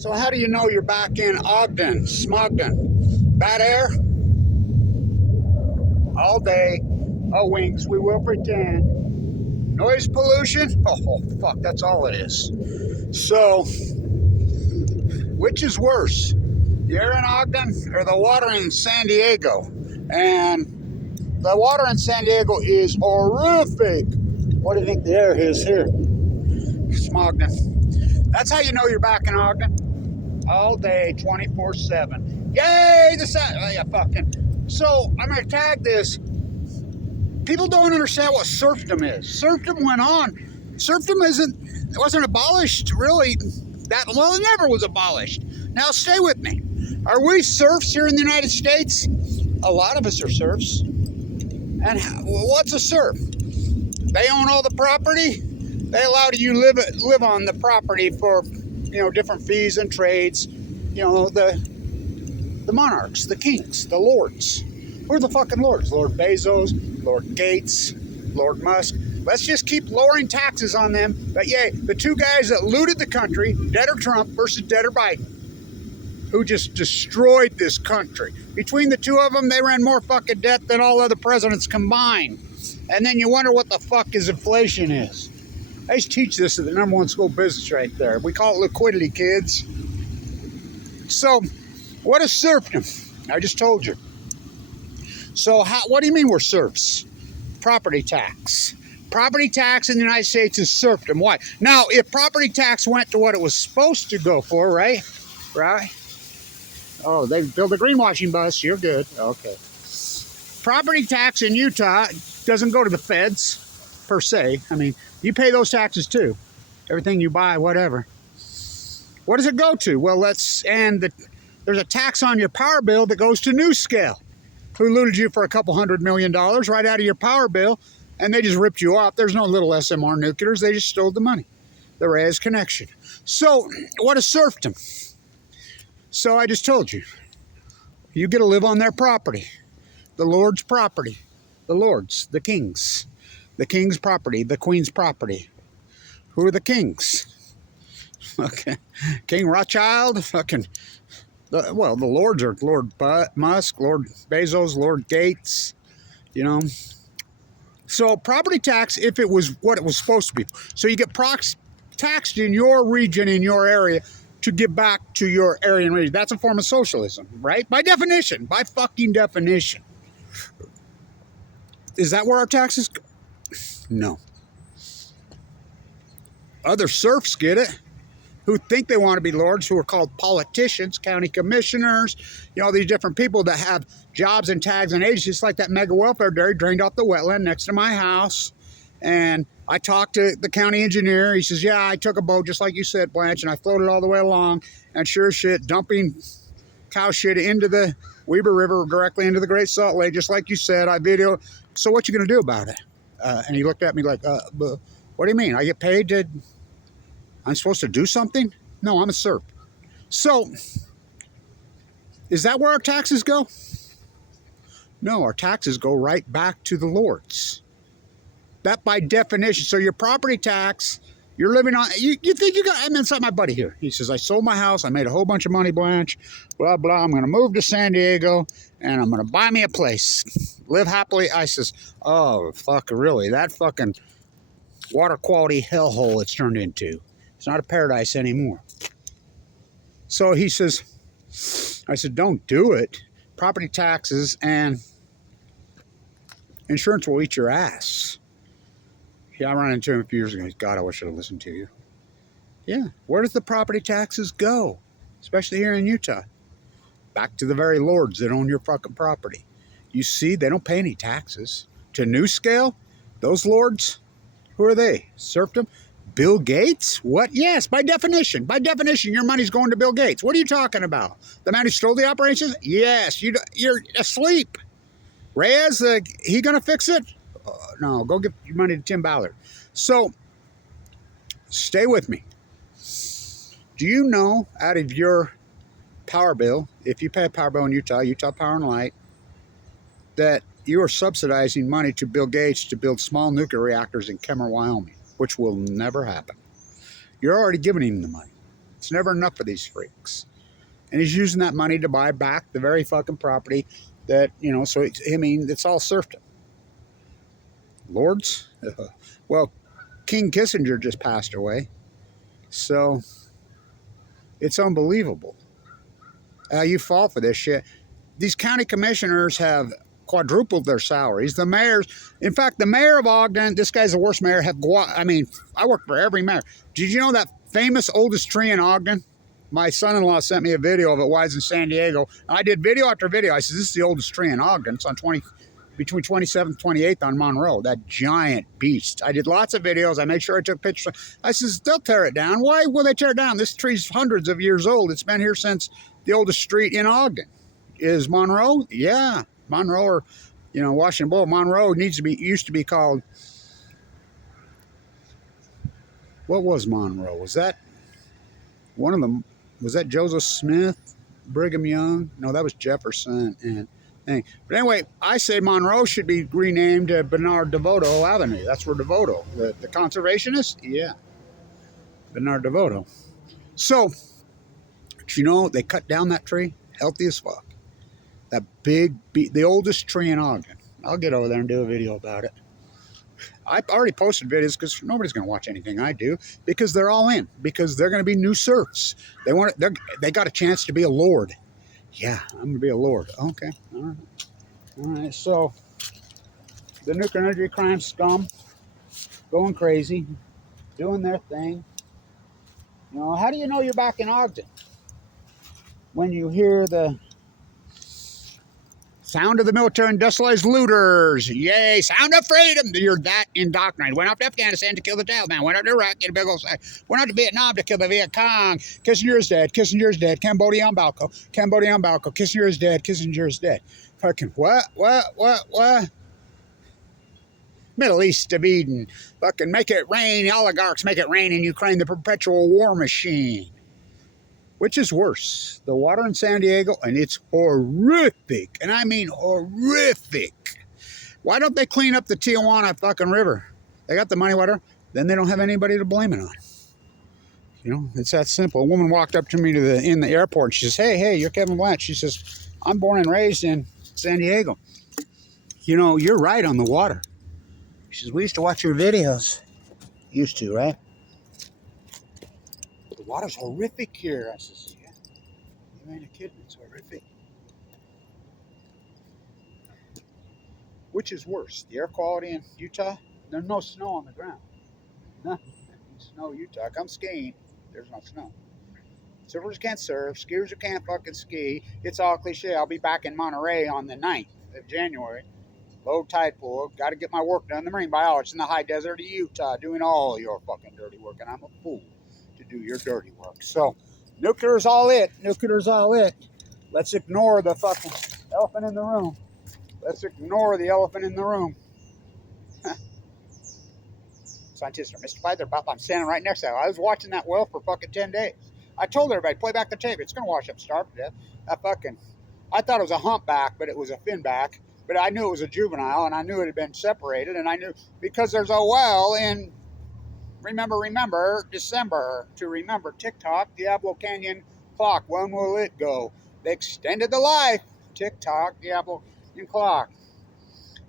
So how do you know you're back in Ogden, SM-ogden? Bad air? All day. Oh, wings, we will pretend. Noise pollution? Oh, fuck, that's all it is. So, which is worse? The air in Ogden or the water in San Diego? And the water in San Diego is horrific. What do you think the air is here? SM-ogden. That's how you know you're back in Ogden. All day, 24/7. Yay! Yeah, fucking. So I'm gonna tag this. People don't understand what serfdom is. Serfdom went on. Serfdom wasn't abolished really that well. It never was abolished. Now stay with me. Are we serfs here in the United States? A lot of us are serfs. And what's a serf? They own all the property. They allow you live on the property for, different fees and trades. The monarchs, the kings, the lords. Who are the fucking lords? Lord BEZOS, Lord Gates, Lord MUSK. Let's just keep lowering taxes on them. But yay, the two guys that looted the country, Debtor Trump versus Debtor Biden, who just destroyed this country. Between the two of them, they ran more fucking debt than all other presidents combined. And then you wonder what the fuck inflation is. I used to teach this at the #1 school of business right there. We call it liquidity, kids. So, what is serfdom? I just told you. So, what do you mean we're serfs? Property tax. Property tax in the United States is serfdom. Why? Now, if property tax went to what it was supposed to go for, right? Right? Oh, they built a greenwashing bus. You're good. Okay. Property tax in Utah doesn't go to the feds, per se. I mean, you pay those taxes too. Everything you buy, whatever. What does it go to? Well, there's a tax on your power bill that goes to NuScale, who looted you for a couple $100 million right out of your power bill, and they just ripped you off. There's no little SMR nuclears. They just stole the money. The Reyes connection. So, what is serfdom? So, I just told you. You get to live on their property. The Lord's property. The Lord's, the kings. The king's property, the queen's property. Who are the kings? Okay. King Rothschild, fucking, the lords are Lord MUSK, Lord BEZOS, Lord Gates, So property tax, if it was what it was supposed to be. So you get taxed in your region, in your area, to give back to your area and region. That's a form of socialism, right? By definition, by fucking definition. Is that where our taxes go? No. Other serfs get it, who think they want to be lords, who are called politicians, county commissioners, these different people that have jobs and tags and agencies, like that mega welfare dairy drained off the wetland next to my house. And I talked to the county engineer. He says, yeah, I took a boat, just like you said, Blanche, and I floated all the way along, and sure as shit, dumping cow shit into the Weber River, directly into the Great Salt Lake, just like you said. I videoed. So what you going to do about it? And he looked at me like, what do you mean? I get paid I'm supposed to do something? No, I'm a serf. So, is that where our taxes go? No, our taxes go right back to the lords. That by definition. So your property tax, you're living on, you think you got, I met my buddy here. He says, I sold my house, I made a whole bunch of money, Blanche, blah, blah. I'm going to move to San Diego, and I'm going to buy me a place. Live happily. I says, oh, fuck, really? That fucking water quality hellhole it's turned into. It's not a paradise anymore. So he says, I said, don't do it. Property taxes and insurance will eat your ass. Yeah, I ran into him a few years ago. God, I wish I'd have listened to you. Yeah, where does the property taxes go? Especially here in Utah. Back to the very lords that own your fucking property. You see, they don't pay any taxes. To NuScale, those lords, who are they? Serfdom? Bill Gates? What? Yes, by definition. By definition, your money's going to Bill Gates. What are you talking about? The man who stole the operations? Yes, you're asleep. Reyes, he gonna fix it? No, go give your money to Tim Ballard. So, stay with me. Do you know, out of your power bill, if you pay a power bill in Utah Power and Light, that you are subsidizing money to Bill Gates to build small nuclear reactors in Kemmer, Wyoming, which will never happen. You're already giving him the money. It's never enough for these freaks. And he's using that money to buy back the very fucking property that, you know, so it's, I mean, it's all serfdom. Lords? Well, King Kissinger just passed away. So it's unbelievable. You fall for this shit. These county commissioners have quadrupled their salaries. The mayors, in fact, the mayor of Ogden, this guy's the worst mayor, I mean, I work for every mayor. Did you know that famous oldest tree in Ogden? My son-in-law sent me a video of it while I was in San Diego. I did video after video. I said, this is the oldest tree in Ogden. It's on between 27th and 28th on Monroe, that giant beast. I did lots of videos. I made sure I took pictures. I says, they'll tear it down. Why will they tear it down? This tree's hundreds of years old. It's been here since the oldest street in Ogden. Is Monroe? Yeah. Monroe, or, you know, Washington Bowl. Monroe used to be called, what was Monroe? Was that one of them? Was that Joseph Smith, Brigham Young? No, that was Jefferson and thing. But anyway, I say Monroe should be renamed Bernard DeVoto Avenue. That's where DeVoto, the conservationist, yeah, Bernard DeVoto. So, you know, they cut down that tree, healthy as fuck. That the oldest tree in Ogden. I'll get over there and do a video about it. I already posted videos because nobody's going to watch anything I do because they're all in, because they're going to be new serfs. They got a chance to be a lord. Yeah, I'm going to be a lord. Okay, all right. All right, so the nuclear energy crime scum going crazy, doing their thing. You know, how do you know you're back in Ogden? When you hear the sound of the military industrialized looters. Yay, sound of freedom. You're that indoctrinated. Went off to Afghanistan to kill the Taliban. Went out to Iraq, get a big old sack. Went out to Vietnam to kill the Viet Cong. Kissinger's dead. Kissinger's dead. Cambodia on Balco. Cambodia on Balco. Kissinger's dead. Kissinger's dead. Fucking what? Middle East of Eden. Fucking make it rain. The oligarchs make it rain in Ukraine. The perpetual war machine. Which is worse, the water in San Diego, and it's horrific, and I mean horrific. Why don't they clean up the Tijuana fucking river? They got the money, whatever, then they don't have anybody to blame it on. You know, it's that simple. A woman walked up to me in the airport, and she says, hey, you're Kevin Blanch. She says, I'm born and raised in San Diego. You know, you're right on the water. She says, we used to watch your videos. Used to, right? The water's horrific here. I says, yeah, you ain't a kid, it's horrific. Which is worse, the air quality in Utah? There's no snow on the ground. Nothing. Snow, Utah. Come skiing, there's no snow. Surfers can't surf, skiers can't fucking ski. It's all cliche. I'll be back in Monterey on the 9th of January. Low tide pool. Got to get my work done. The marine biologist in the high desert of Utah doing all your fucking dirty work, and I'm a fool to do your dirty work. So, nuclear's all it. Nuclear's all it. Let's ignore the fucking elephant in the room. Let's ignore the elephant in the room. Scientists are mystified. They're about, I'm standing right next to them. I was watching that well for fucking 10 days. I told everybody, play back the tape. It's going to wash up, starve to death. I thought it was a humpback, but it was a finback. But I knew it was a juvenile, and I knew it had been separated. And I knew, because there's a well in, remember, December, to remember TikTok, Diablo Canyon clock. When will it go? They extended the life. TikTok, Diablo Canyon clock.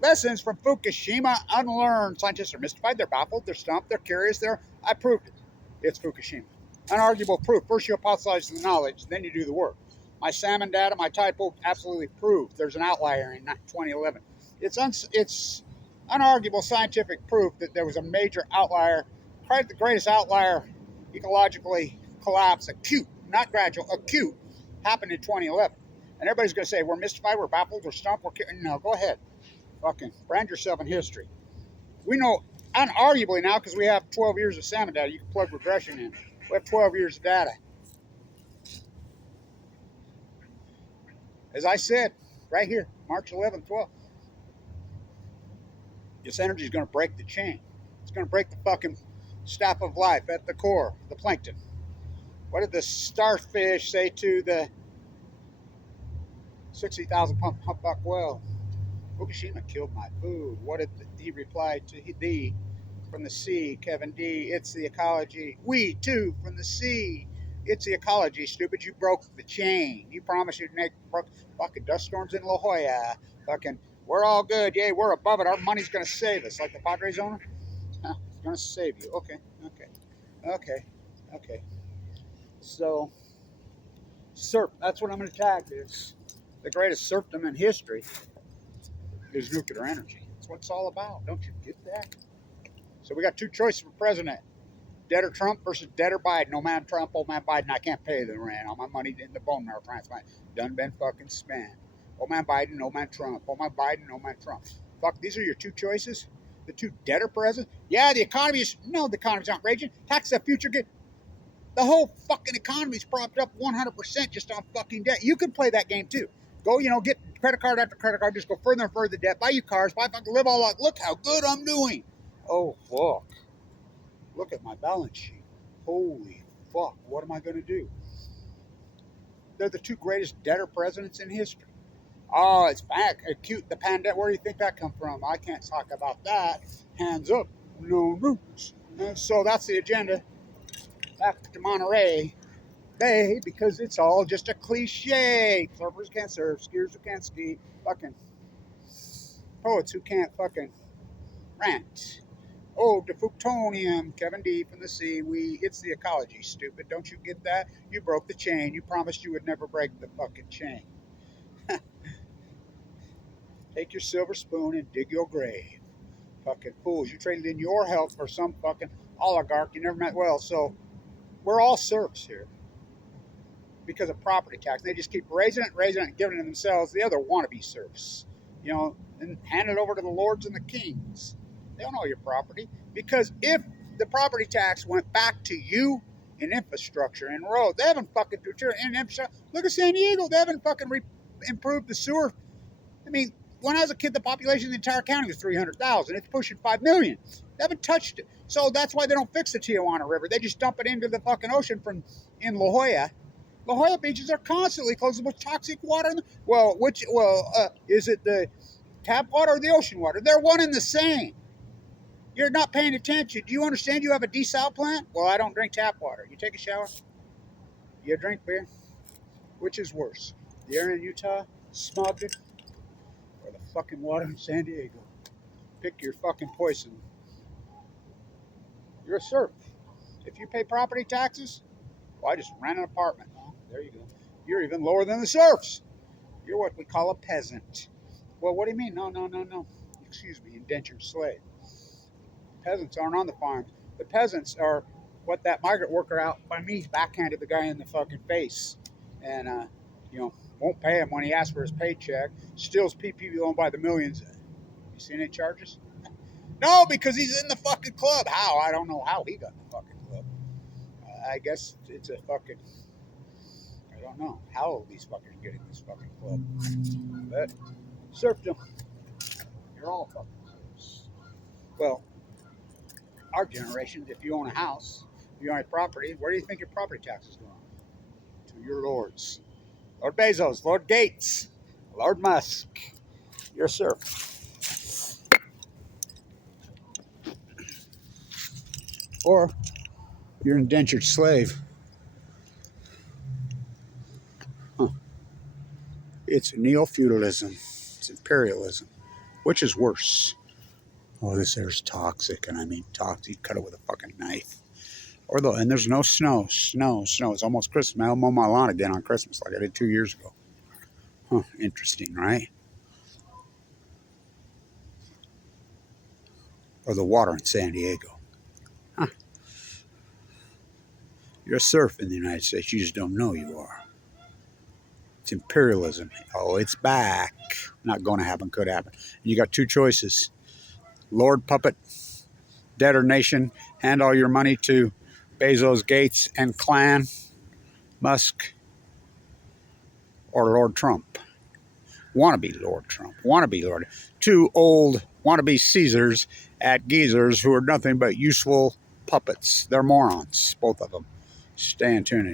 Lessons from Fukushima unlearned. Scientists are mystified. They're baffled. They're stumped. They're curious. I proved it. It's Fukushima. Unarguable proof. First you hypothesize the knowledge, then you do the work. My salmon data, my tide pool absolutely proved there's an outlier in 2011. It's unarguable scientific proof that there was a major outlier, probably the greatest outlier ecologically collapse, acute, not gradual, acute, happened in 2011. And everybody's going to say, we're mystified, we're baffled, we're stumped, no, go ahead. Fucking brand yourself in history. We know unarguably now, because we have 12 years of salmon data, you can plug regression in. We have 12 years of data. As I said, right here, March 11th, 12th, this energy is going to break the chain. It's going to break the fucking staff of life at the core, the plankton. What did the starfish say to the 60,000 pump humpback whale? Fukushima killed my food. What did he reply to thee from the sea, Kevin D? It's the ecology. We too from the sea. It's the ecology, stupid. You broke the chain. You promised you'd make fucking dust storms in La Jolla. Fucking, we're all good. Yay, we're above it. Our money's going to save us. Like the Padres owner? Huh, it's going to save you. Okay. So, surf. That's what I'm going to tag this. The greatest serfdom in history is nuclear energy. That's what it's all about. Don't you get that? So we got two choices for president. Debtor Trump versus debtor Biden. Old man Trump, old man Biden. I can't pay the rent. All my money in the bone marrow transplant done been fucking spent. Old man Biden, old man Trump. Old man Biden, old man Trump. Fuck, these are your two choices? The two debtor presidents? Yeah, the economy is, no, the economy's not raging. Tax the future good. The whole fucking economy's propped up 100% just on fucking debt. You can play that game too. Go, get credit card after credit card. Just go further and further debt. Buy you cars. Buy fucking live all out. Look how good I'm doing. Oh, fuck. Look at my balance sheet. Holy fuck. What am I going to do? They're the two greatest debtor presidents in history. Oh, it's back. Acute, the pandemic. Where do you think that come from? I can't talk about that. Hands up. No roots. And so that's the agenda. Back to Monterey Bay, because it's all just a cliche. Surfers can't surf. Skiers who can't ski. Fucking poets who can't fucking rant. Oh, the Futonium, Kevin D from the sea. It's the ecology, stupid. Don't you get that? You broke the chain. You promised you would never break the fucking chain. Take your silver spoon and dig your grave. Fucking fools. You traded in your health for some fucking oligarch you never met well. So we're all serfs here because of property tax. They just keep raising it, and giving it to themselves. The other wannabe serfs, and hand it over to the lords and the kings. They don't know your property, because if the property tax went back to you in infrastructure and roads, they haven't fucking in infrastructure. Look at San Diego. They haven't fucking improved the sewer. I mean, when I was a kid, the population of the entire county was 300,000. It's pushing 5 million. They haven't touched it. So that's why they don't fix the Tijuana River. They just dump it into the fucking ocean in La Jolla. La Jolla beaches are constantly closed with toxic water. Is it the tap water or the ocean water? They're one and the same. You're not paying attention. Do you understand you have a desal plant? Well, I don't drink tap water. You take a shower? You drink beer? Which is worse? The air in Utah, SM-ogden, or the fucking water in San Diego? Pick your fucking poison. You're a serf. If you pay property taxes, well, I just rent an apartment. Oh, there you go. You're even lower than the serfs. You're what we call a peasant. Well, what do you mean? No. Excuse me, indentured slave. Peasants aren't on the farms. The peasants are what that migrant worker out by me backhanded the guy in the fucking face, and won't pay him when he asks for his paycheck. Steals PPP loan by the millions. You seen any charges? No, because he's in the fucking club. How? I don't know how he got in the fucking club. I guess it's a fucking. I don't know how these fuckers get in this fucking club. But serfdom. You're all fucking serfs. Well, our generation, if you own a house, if you own a property, where do you think your property taxes go on? To your lords. Lord Bezos, Lord Gates, Lord Musk. You're a serf. Or you're an indentured slave. Huh. It's neo-feudalism. It's imperialism. Which is worse? Oh, this air's toxic, and I mean toxic. You cut it with a fucking knife. And there's no snow. Snow. It's almost Christmas. I'll mow my lawn again on Christmas like I did 2 years ago. Huh, interesting, right? Or the water in San Diego. Huh. You're a serf in the United States. You just don't know you are. It's imperialism. Oh, it's back. Not going to happen. Could happen. You got two choices. Lord Puppet, debtor nation, hand all your money to Bezos, Gates, and clan, Musk, or Lord Trump. Wannabe Lord Trump. Wannabe Lord. Two old wannabe Caesars at GEZZERS who are nothing but useful puppets. They're morons, both of them. Stay in tune.